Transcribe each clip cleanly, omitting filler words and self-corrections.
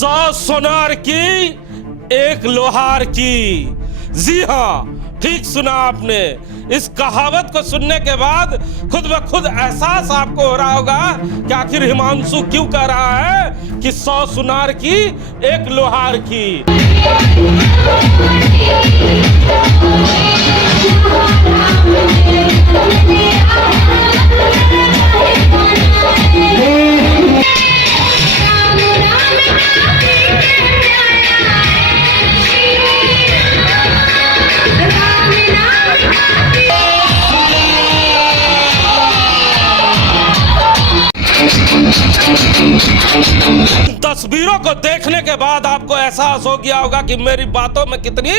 100 सोनार की एक लोहार की। जी हाँ, ठीक सुना आपने। इस कहावत को सुनने के बाद खुद ब खुद एहसास आपको हो रहा होगा कि आखिर हिमांशु क्यों कह रहा है कि 100 सुनार की एक लोहार की। तस्वीरों को देखने के बाद आपको एहसास हो गया होगा कि मेरी बातों में कितनी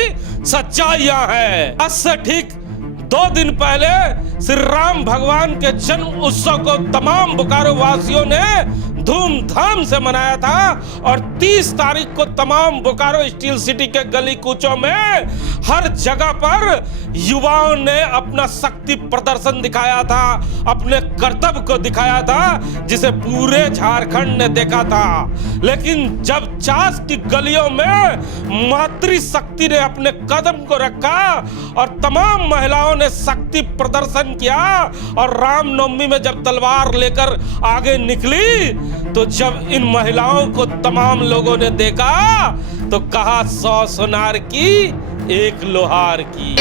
सच्चाइयां हैं। आज से ठीक 2 दिन पहले श्री राम भगवान के जन्म उत्सव को तमाम बोकारो वासियों ने धूमधाम से मनाया था और 30 तारीख को तमाम बोकारो स्टील सिटी के गली कूचों में हर जगह पर युवाओं ने अपना शक्ति प्रदर्शन दिखाया था, अपने कर्तव्य को दिखाया था, जिसे पूरे झारखंड ने देखा था। लेकिन जब चास की गलियों में मातृशक्ति ने अपने कदम को रखा और तमाम महिलाओं ने शक्ति प्रदर्शन किया और रामनवमी में जब तलवार लेकर आगे निकली, तो जब इन महिलाओं को तमाम लोगों ने देखा तो कहा 100 सोनार की एक लोहार की।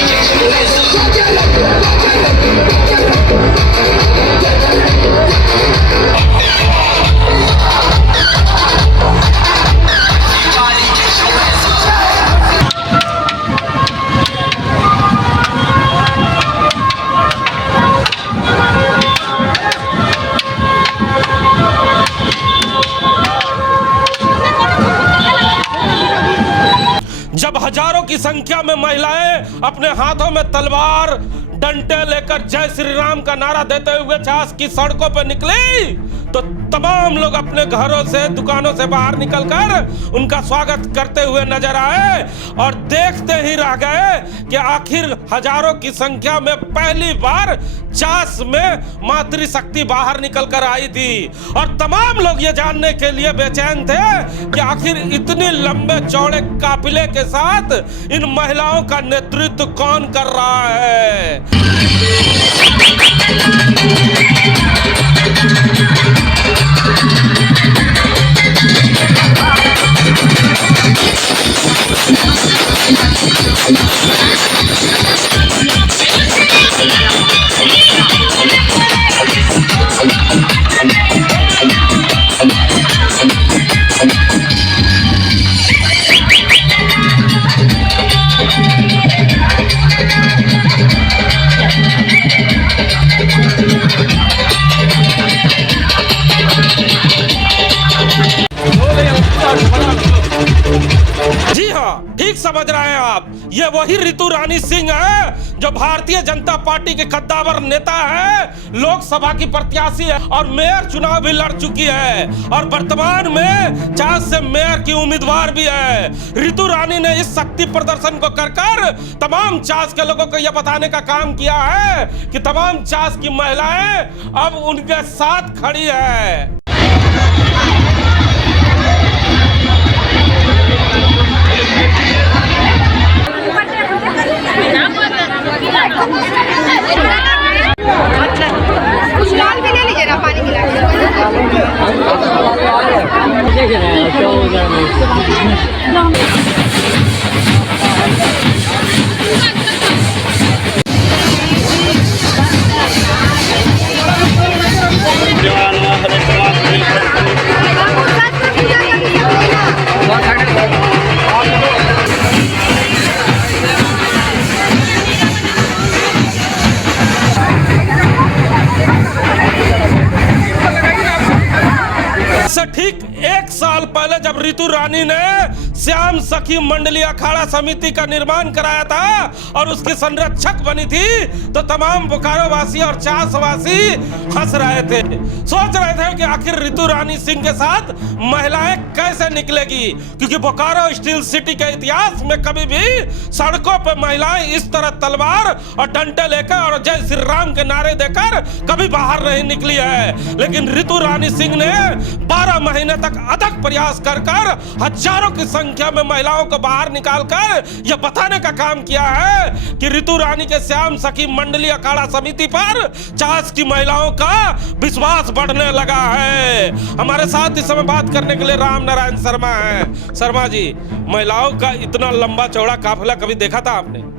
जब हजारों की संख्या में महिलाएं अपने हाथों में तलवार डंडे लेकर जय श्री राम का नारा देते हुए चास की सड़कों पर निकली, तो तमाम लोग अपने घरों से, दुकानों से बाहर निकलकर उनका स्वागत करते हुए नजर आए और देखते ही रह गए कि आखिर हजारों की संख्या में पहली बार चास में मातृशक्ति बाहर निकलकर आई थी। और तमाम लोग ये जानने के लिए बेचैन थे कि आखिर इतने लंबे चौड़े काफिले के साथ इन महिलाओं का नेतृत्व कौन कर रहा है। जी हाँ, ठीक समझ रहे हैं आप। ये वही रितु रानी सिंह है जो भारतीय जनता पार्टी के कद्दावर नेता है, लोकसभा की प्रत्याशी है और मेयर चुनाव भी लड़ चुकी है और वर्तमान में चास से मेयर की उम्मीदवार भी है। रितु रानी ने इस शक्ति प्रदर्शन को कर तमाम चास के लोगों को यह बताने का काम किया है कि तमाम चास की महिलाएं अब उनके साथ खड़ी है। कुछ लाल भी ले लीजिए ना, पानी मिला ठीक 1 साल पहले जब रितु रानी ने श्याम सखी मंडली अखाड़ा समिति का निर्माण कराया था और उसकी संरक्षक बनी थी, तो तमाम बोकारो वासी और चास वासी हंस रहे थे, सोच रहे थे कि आखिर रितु रानी सिंह के साथ महिलाएं कैसे निकलेगी, क्योंकि बोकारो स्टील सिटी के इतिहास में कभी भी सड़कों पे महिलाएं इस तरह तलवार और डंडे लेकर और जय श्री राम के नारे देकर कभी बाहर नहीं निकली है। लेकिन रितु रानी सिंह ने 12 महीने तक अथक प्रयास कर हजारों की संख्या में महिलाओं को बाहर निकालकर यह बताने का काम किया है कि रितु रानी के श्याम सखी मंडली अखाड़ा समिति पर चास की महिलाओं का विश्वास बढ़ने लगा है। हमारे साथ इस समय बात करने के लिए राम नारायण शर्मा हैं। शर्मा जी, महिलाओं का इतना लंबा चौड़ा काफिला कभी देखा था आपने?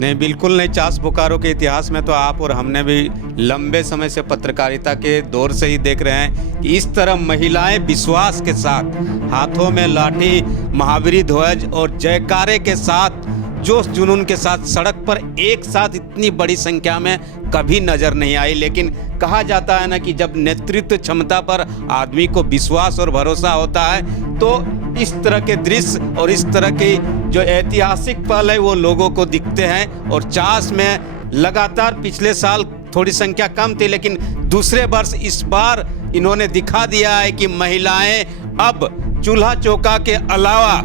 नहीं, बिल्कुल नहीं। चास बोकारो के इतिहास में तो आप और हमने भी लंबे समय से पत्रकारिता के दौर से ही देख रहे हैं कि इस तरह महिलाएं विश्वास के साथ, हाथों में लाठी, महावीरी ध्वज और जयकारे के साथ, जोश जुनून के साथ सड़क पर एक साथ इतनी बड़ी संख्या में कभी नजर नहीं आई। लेकिन कहा जाता है ना कि जब नेतृत्व क्षमता पर आदमी को विश्वास और भरोसा होता है तो इस तरह के दृश्य और इस तरह के जो ऐतिहासिक पल है वो लोगों को दिखते हैं। और चास में लगातार पिछले साल थोड़ी संख्या कम थी, लेकिन दूसरे वर्ष इस बार इन्होंने दिखा दिया है कि महिलाएं अब चूल्हा चौका के अलावा,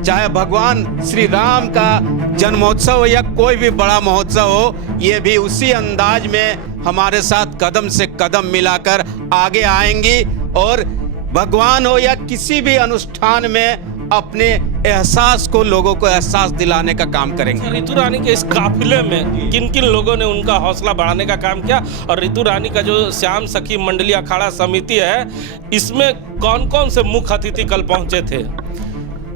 चाहे भगवान श्री राम का जन्मोत्सव हो या कोई भी बड़ा महोत्सव हो, ये भी उसी अंदाज में हमारे साथ कदम से कदम मिलाकर आगे आएंगी और भगवान हो या किसी भी अनुष्ठान में अपने एहसास को लोगों को एहसास दिलाने का काम करेंगे। रितु रानी के इस काफिले में किन किन लोगों ने उनका हौसला बढ़ाने का काम किया, और रितु रानी का जो श्याम सखी मंडली अखाड़ा समिति है, इसमें कौन कौन से मुख्य अतिथि कल पहुंचे थे?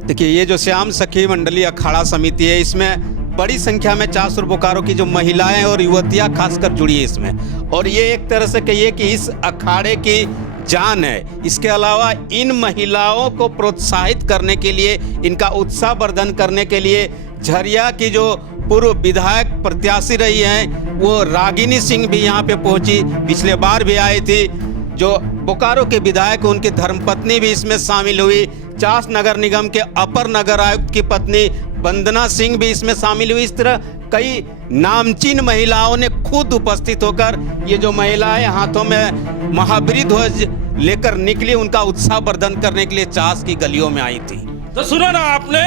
देखिए, ये जो श्याम सखी मंडली अखाड़ा समिति है, इसमें बड़ी संख्या में चास और बोकारो की जो महिलाएं और युवतियां खासकर जुड़ी है इसमें, और ये एक तरह से कहिए कि इस अखाड़े की जान है। इसके अलावा इन महिलाओं को प्रोत्साहित करने के लिए, इनका उत्साहवर्धन करने के लिए झरिया की जो पूर्व विधायक प्रत्याशी रही हैं वो रागिनी सिंह भी यहाँ पे पहुंची, पिछले बार भी आई थी। जो बोकारो के विधायक, उनकी धर्मपत्नी भी इसमें शामिल हुई। चास नगर निगम के अपर नगर आयुक्त की पत्नी वंदना सिंह भी इसमें शामिल हुई। इस तरह कई नामचीन महिलाओं ने खुद उपस्थित होकर, ये जो महिलाएं हाथों में महावीरी ध्वज लेकर निकली, उनका उत्साहवर्धन करने के लिए चास की गलियों में आई थी। तो सुना ना आपने,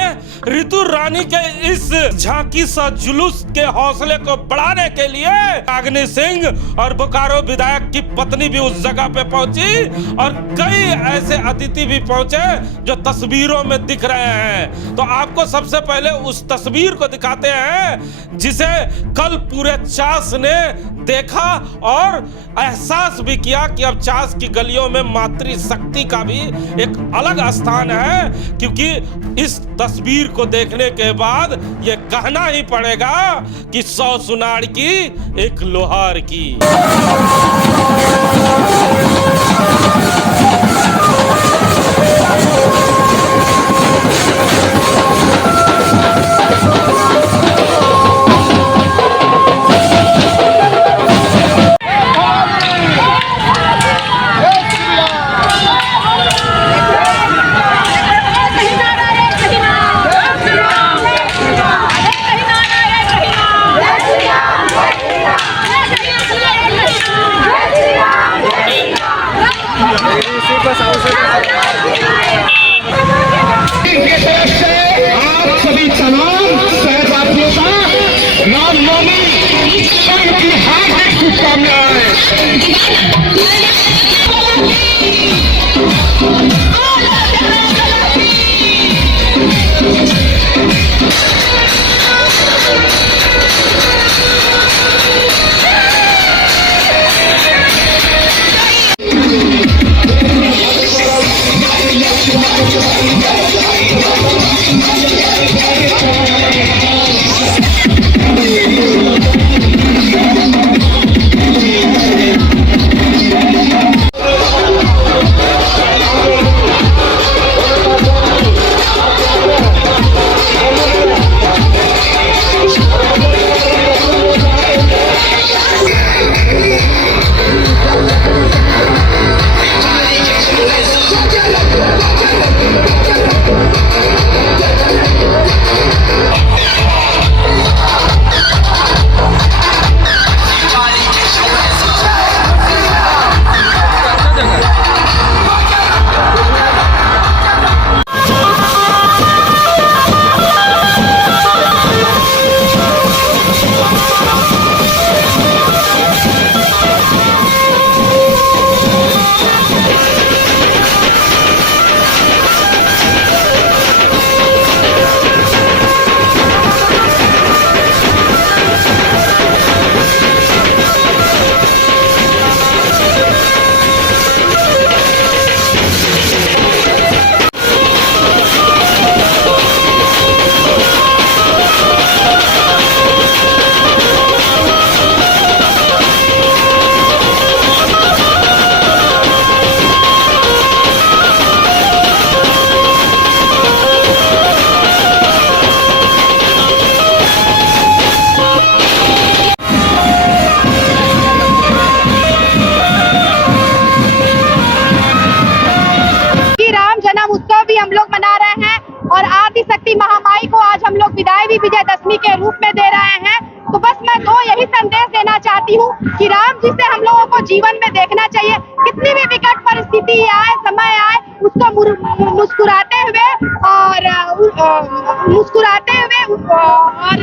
रितु रानी के इस झांकी सा जुलूस के हौसले को बढ़ाने के लिए रागिनी सिंह और बोकारो विधायक की पत्नी भी उस जगह पे पहुंची, और कई ऐसे अतिथि भी पहुंचे जो तस्वीरों में दिख रहे हैं। तो आपको सबसे पहले उस तस्वीर को दिखाते हैं जिसे कल पूरे चास ने देखा और एहसास भी किया कि अब चास की गलियों में मातृशक्ति का भी एक अलग स्थान है, क्योंकि इस तस्वीर को देखने के बाद ये कहना ही पड़ेगा कि 100 सुनार की एक लोहार की। रहे हैं और आदि शक्ति महामाई को आज हम लोग विदाई भी विजयदशमी के रूप में दे रहे हैं। तो बस मैं यही संदेश देना चाहती हूँ कि राम जी से हम लोगों को जीवन में देखना चाहिए, कितनी भी विकट परिस्थिति आए, समय आए, उसको मुस्कुराते हुए और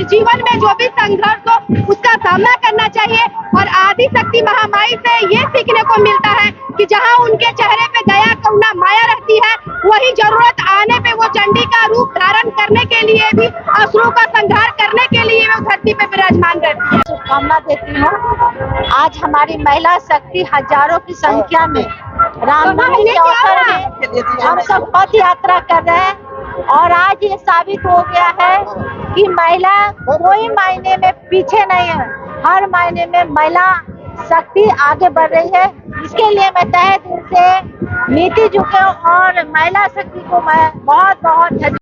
जीवन में जो भी संघर्ष हो उसका सामना करना चाहिए। और आदि शक्ति महामाई से ये सीखने को मिलता है कि जहाँ उनके चेहरे पे दया करुणा माया रहती है, वही जरूरत आने पे वो चंडी का रूप धारण करने के लिए भी, असुरों का संहार करने के लिए वो धरती पे विराजमान रहती है। शुभकामना देती हूँ। आज हमारी महिला शक्ति हजारों की संख्या में रामनवमी के अवसर में हम सब पद यात्रा कर रहे हैं और आज ये साबित हो गया है कि महिला कोई मायने में पीछे नहीं है, हर मायने में महिला शक्ति आगे बढ़ रही है। इसके लिए मैं तहे दिल से नीति जुके और महिला शक्ति को मैं बहुत